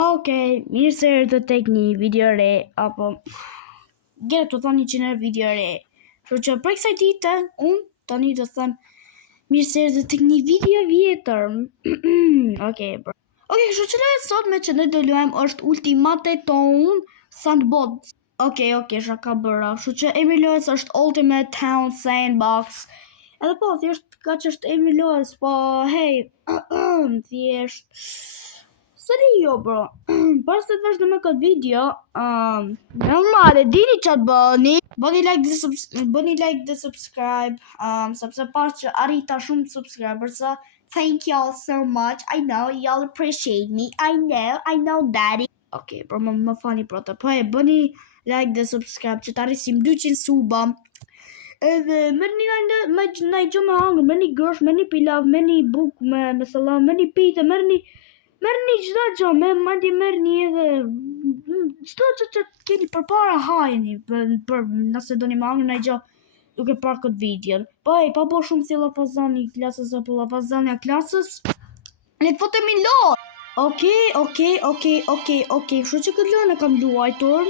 Okej, mirë se erdhët tek një video re, apo gjë të thoni që në video re. Kështu që për kësaj dite, unë tani do të them mirë se erdhët tek një video vjetër. Okej, bro. Okej, kështu që ne sot me që ne do luajmë është Ultimate Town Sandbox. Okej, shaka bëra. Kështu që emri lojës është Ultimate Town Sandbox. Edhe po, thjesht ka që është emri lojës, po hey, thjesht serio, bro. Pas të të vazhdo me këtë video, normale, dini që të bëni. Bëni like dhe subscribe, sepse pas që arrita shumë subscribers, so thank y'all so much. I know y'all appreciate me. I know daddy. Okay, bro, më fani pro të. Po bëni like dhe subscribe që të arrisim 200 suba. Edhe merrni me gjë me hangër, merrni grosh, merrni pilav, merrni buk me sallam, merrni pite, merrni çdo gjë, merrni edhe çdo gjë që keni përpara hajeni, për nëse doni me hangër ndonjë gjë duke parë këtë video. Po pa bo shumë si llafazani klasës apo llafazania klasës. Le të futemi në lojë. Okej, kështu që këtë lojën e kam luajtur.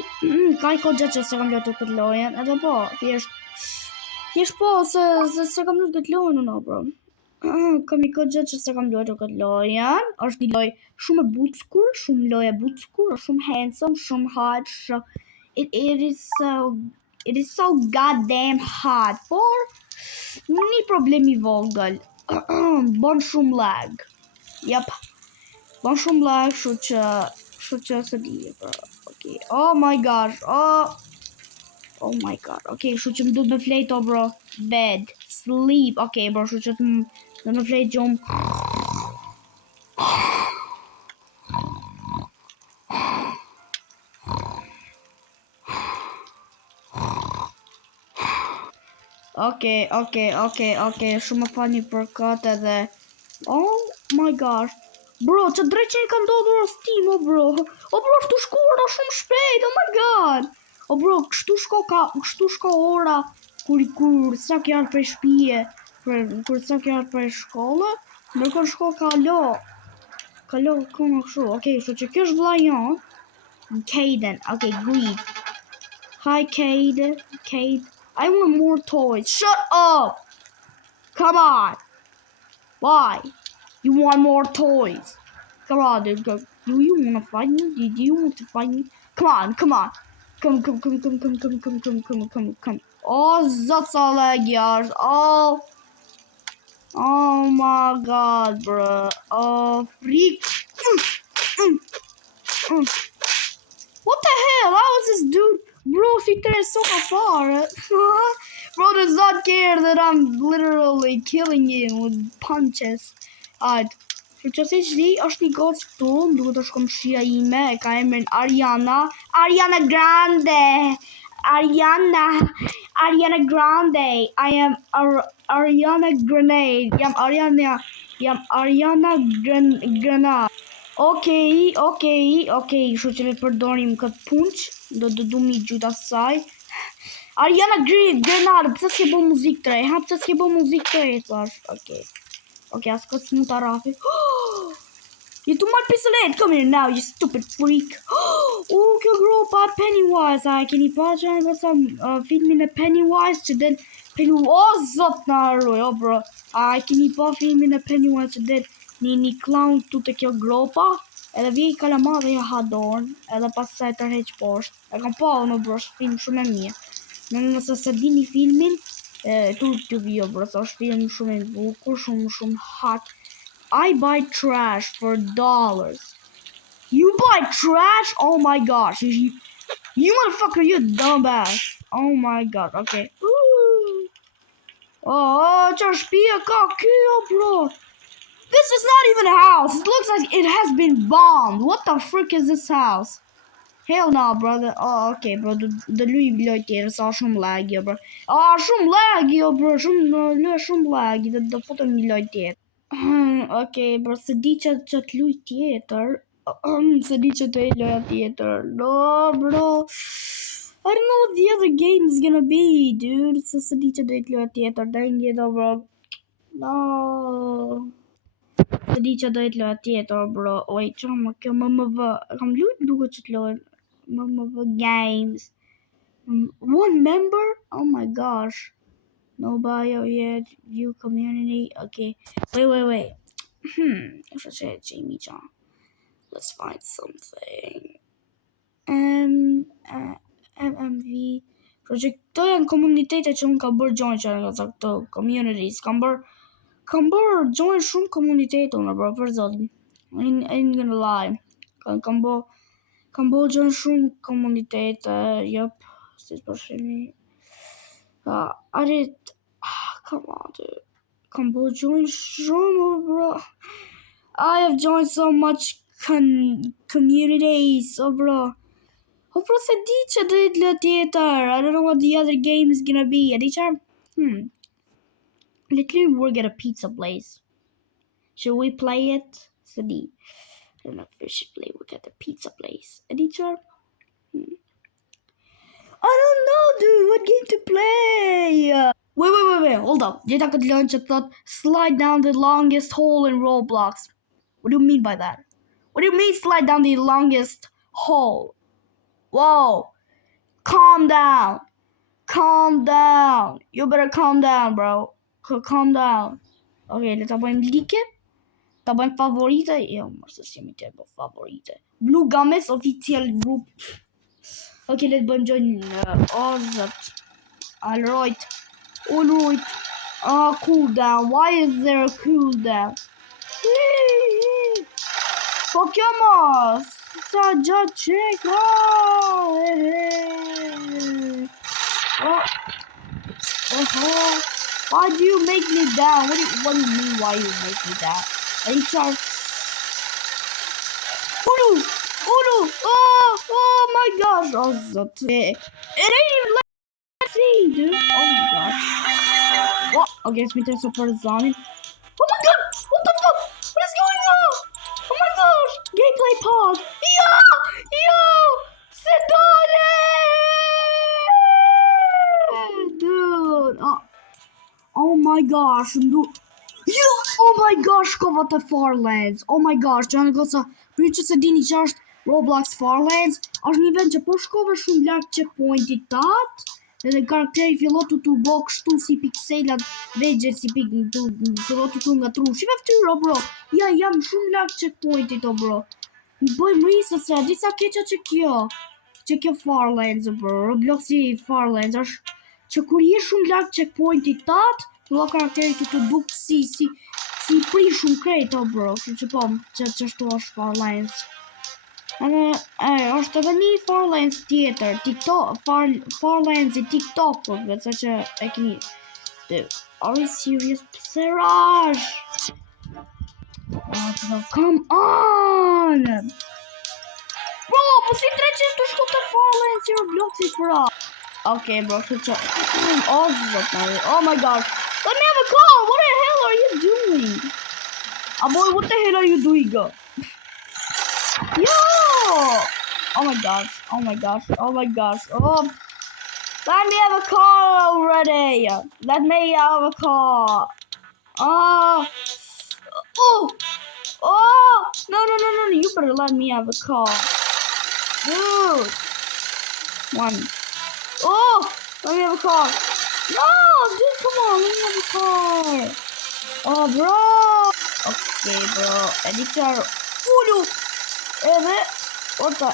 Ka i kodë që se kam luajtur këtë lojën, edhe po, thjesht po, se kam luajtur këtë lojën unë, bro. Kam i kodë që se kam luajtur këtë lojën. Është një lojë shumë e buckur, shumë handsome, shumë hot, it is so goddamn hot. Por një problem i vogël. Bon shumë lag. Yep. Bon shumë lag, kështu që se di, bro. Okay. Oh my gosh. Oh my god. Okay, kështu që më duhet me flejto, bro. Bed, sleep. Okay, bro, kështu që do me flejt gjumë. Okay, shumë më fani për këtë edhe. Oh my gosh. Bro, që drejt që i ka ndodhur Steam, bro. Bro, kështu shkuar shumë shpejt, oh my god. Bro, kështu shko ora kur sa ke ardhur prej shtëpie, kur sa ke ardhur prej shkolle, ndërkohë shko kalo kënë kështu. Okay, kështu që kjo është vlla jon, Caden. Okay, greed. Hi, Cade. I want more toys. Shut up! Come on! Why? You want more toys? Come on, dude. Do you want to fight me? Do you want to fight me? Come on. Come. Oh, that's all I got. Oh my god, bro. Oh, freak. What the hell? How is this dude? Bro, if they're so far. Bro does not care that I'm literally killing him with punches. Alright. Që se që di, është një gocë këtu, më duhet është kom shia ime, e ka emrin Ariana Grande. Ariana Grande. I am Ariana Grenade. Jam Ariana Grenade. Okej, kështu që le të përdorim këtë punç, do du mi gjuta saj. Ariana Grenade, pëse s'ke bo muzik të re, thash, okej, as këtë s'mu të rafi. You tu marrë pistolet, come here now, you stupid freak. Kjo gropa Pennywise, a keni pa që në kësa filmin e Pennywise që del zot në arroj, bro. A keni pa filmin e Pennywise që del një clown tu të kjo gropa, edhe vje i kalama dhe ja hadon, edhe pas saj tërheq poshtë. E kam pa unë, bro, është film shumë e mirë. Nëse se dini filmin, tu vjo, bro, se është film shumë e bukur, shumë hot. I buy trash for $. You buy trash? Oh my gosh. You motherfucker, you dumbass. Oh my god, okay. Që shpia ka kjo, bro. This is not even a house. It looks like it has been bombed. What the frick is this house? Hell no, brother. Okay, bro. The loj tjerë, sa shumë lag, jo, bro. Shumë lag, jo, bro. Shumë lag. Do fotem një loj tjerë. Okay, bro. Se di që të luj tjetër. No, bro. I don't know what the other game is gonna be, dude. Se di që do të luj tjetër. Dang it, bro. No. Të di që do jetë loja tjetër, bro. Oj, që më kjo MMV. Kam luajt duke që të lojën. MMV Games. One member? Oh my gosh. No bio yet. View community. Okay. Wait. Jamie John. Let's find something. MMV. Project. Këto janë komunitete që unë ka bërë join që nga këto communities. Kam bërë join shumë komunitete unë, bro, për zotin. Ain't gonna lie. Kam bërë join shumë komunitete. Yup. Si të përshimi. Come on, dude. Kam bërë join shumë, bro. I have joined so much communities, bro. Oh, bro, se di që do jetë lë tjetër. I don't know what the other game is gonna be. Adi qarë? Literally work at a pizza place. Should we play it? Se di. I don't know if we should play work at the pizza place. Adi qarë? I don't know, dude. What game to play? Wait. Hold up. Gjeta këtë lënë që thot slide down the longest hole in Roblox. What do you mean by that? What do you mean slide down the longest hole? Whoa. Calm down. You better calm down, bro. Calm down. Okay, le ta bëjmë like. Ta bëjmë favorite. Jo, mos është jemi të bëjmë favorite. Blue Gummies official group. Okay, le të bëjmë join Ozat. Alright. Cooldown. Why is there a cooldown? Pokemon! Saja check! Why do you make me down? What do you mean why you make me down? HR. Ulu! Oh my gosh! It ain't even let's see, dude. Oh my gosh. What? Okay, it's me to support Zombie. Oh my god! What the fuck? What is going on? Oh my gosh! Gameplay pause. Yo! Sedone! Dude! Oh my gosh! Yo! Oh my gosh! Shkova të Farlands! Oh my gosh! Që në gosa, për që se dini që është Roblox Farlands, është një vend që po shkova shumë lartë checkpointit tatë, edhe karakteri fillot të bo kështu si pikselat vegjet si fillot të nga tru. Shive ftyro, bro. Ja, jam shumë lartë checkpointit, bro. Në bëjmë risë, se disa keqa që kjo Farlands, bro. Robloxi Farlands është që kur je shumë lartë checkpointit tatë, fillot karakteri të duk si pri shumë krejt, bro. Që po, që shtu është Farlands. është edhe një Farlands tjetër, Farlands i TikTok-ut, vetë që e keni. Are you serious? Seraj! Come on! Bro, po si 300 të shku të Farlands i Robloxi, bro. Okay, bro, që oh my gosh. Let me have a call! What the hell are you doing? Boy, what the hell are you doing? Yo! Oh my gosh. Oh. Let me have a call already. Let me have a call. Oh. No. You better let me have a call. Dude. One. Oh, let me have a call. No, dude, come on. Let me have a call. Oh, bro. Okay, bro. Editor. Uno. What the?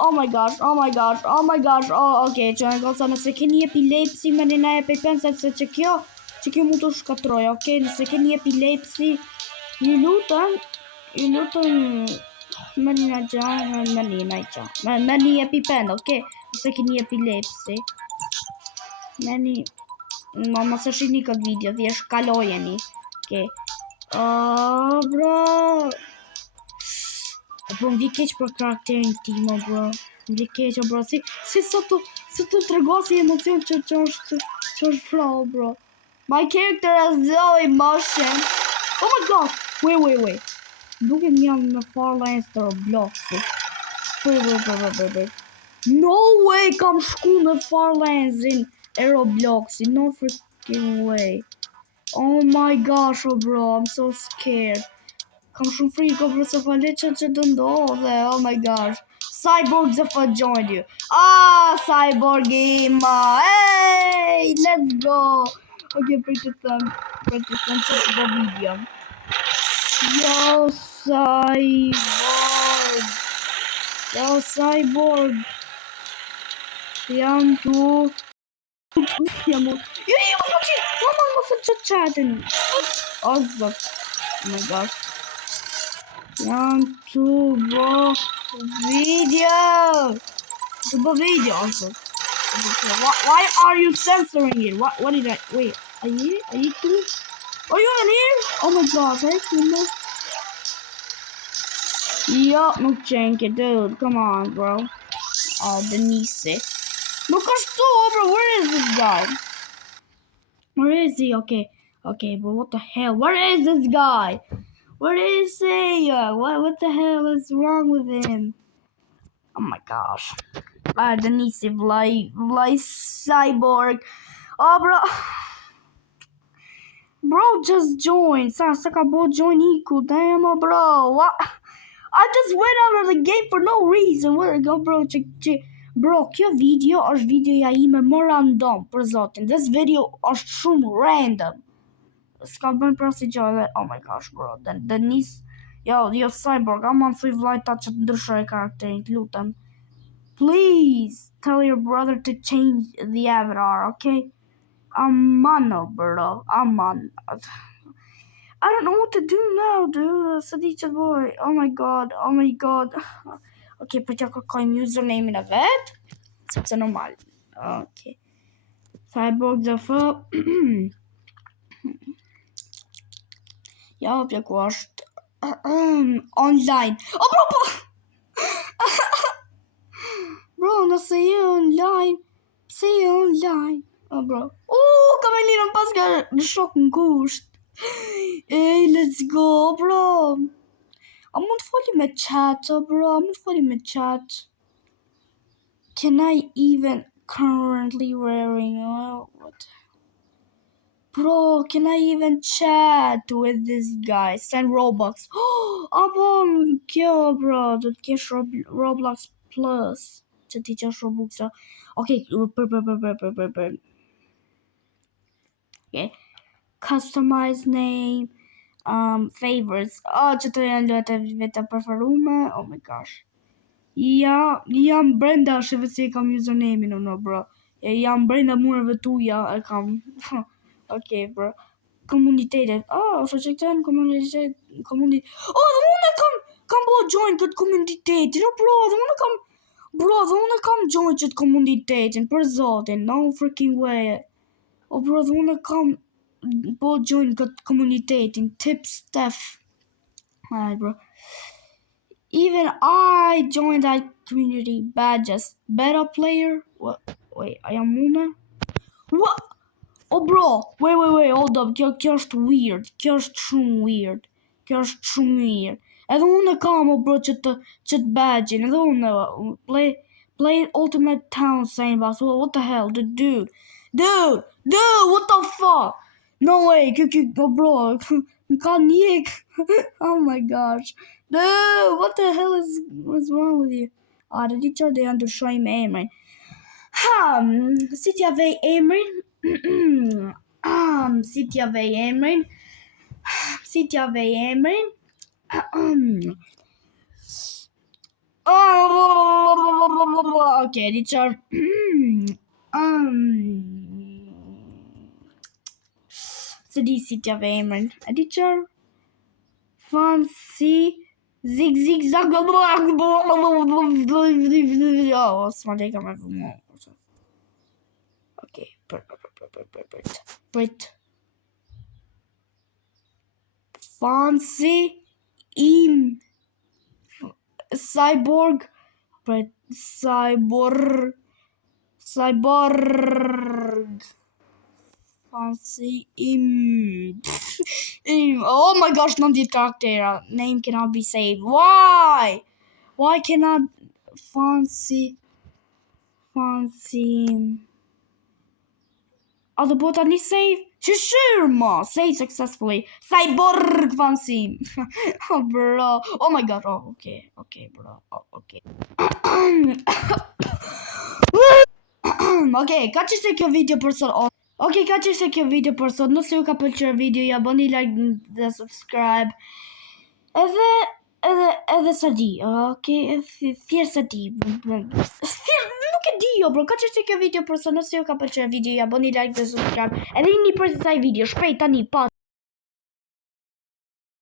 Oh my gosh. Oh, okay. Që në gosa nëse keni epilepsi, më në e pensa se që kjo mu të shkatroj, okay? Nëse keni epilepsi, ju lutën, më një epipen, okay? Nëse keni epilepsi, mos e shihni këtë video, thjesht kalojeni, okay? Oh, bro. Bro, më vi keq për karakterin tim, bro. Më vi keq, bro. Si sot të tregoj si emocion që është flow, bro. My character has no emotion. Oh my god. Wait. Duke më jam në Farlands të Robloxit. Wait. No way, kam shku në Farlandsin e Robloxit. No freaking way. Oh my gosh, oh bro, I'm so scared. Kam shumë frikë bro se faleçë që do ndodhe. Oh my gosh. Cyborg Zephyr joined you. Ah, Cyborg Ima. Hey, let's go. Okay, pretty some check the video. Yo, Cyborg. Yo, Cyborg. Jam tu. Jam tu. Yo, mama faccio chatten. Oh, zot. Oh my gosh. Jam tu, bro. Video. The video also. Why are you censoring it? What did I wait? Are you kidding? Are you in here? Oh my gosh, are you kidding? Yo, Mukchenke, dude, come on, bro. Oh, Denise. Look bro, where is this guy? Where is he? Okay, bro, what the hell? Where is this guy? Where is he? What the hell is wrong with him? Oh my gosh. Denise, Vlay, Cyborg. Oh, bro. Bro just joined. Sakabo join equal. Damn, bro. What? I just went out of the game for no reason. Where go, bro? Bro, kjo video është videoja ime më random, për zotin. This video është shumë random. S'ka bën pra si gjallë. Oh my gosh, bro. Denise. Yo, Cyborg. I'm on free flight ta që të ndryshoj karakterin, lutem. Please tell your brother to change the avatar, okay? I'm mono, bro. I'm on. I don't know what to do now, dude. Sadiqa boy. Oh my god. Okay, për që kërkojmë username në vet. Sepse normal. Okay. Cyborg Zephyr. Ja, për ku është online. Oh, bro! Bro, nëse je online. Pse je online? Oh, bro. Kam e lirën pas ka në shok në kusht. Hey, let's go, bro. A mund të foli me chat, bro. Can I even currently wearing what? Bro, can I even chat with this guy? Send Robux. Kjo, bro. Do të kesh Roblox Plus. Që ti qash Robux. Okay, Okay. Customize name. Favorites. Që të janë luete veta preferume. Oh my gosh. Jam brenda sheve si e kam username-in, no, bro. Jam brenda mureve tuja e kam. Okay, bro. Komunitetet. Ose që këtë në komunitet. Dhe unë kam bo join këtë komunitetin. Dhe unë kam join këtë komunitetin. Për zotin. No freaking way. Bro, dhe unë kam bo join këtë komunitetin. Tip stuff. Alright, bro. Even I joined that community badges. Beta player? What? Wait, I am Muna? What? Oh, bro. Wait, hold up. Kjo është weird. Kjo është shumë weird. Edhe unë kam, bro, që të badge-in. Edhe unë, play Ultimate Town Sandbox. What the hell? Dude, what the fuck? No way. Bro, ka njek. Oh my gosh. Dude, what the hell is wrong with you? Dhe di që dhe janë të shojmë emrin. Si t'ja vej emrin? Okay, di që se di si t'ja vej emrin. A di që Fancy zig zag. S'ma leka me vëmë. Okay, Brit. Fancy im Cyborg. Brit. Cyborg. Fancy im. Oh my gosh, non dit character. Name cannot be saved. Why cannot fancy? The bot any save? Sure, ma. Say successfully. Cyborg fancy. Oh, bro. Oh my god. Oh, okay. Okay, bro. Oh, okay. Okay, ka që se kjo video për sot. Okay, ka që se kjo video për sot. Nëse ju ka pëlqyer video, ja bëni like dhe subscribe. Edhe sa di, okay, thjesht sa di. Nuk e di jo, bro, ka që se kjo video për sot. Nëse ju ka pëlqyer video, ja bëni like dhe subscribe. Edhe jini për kësaj video, shpejt tani, pa.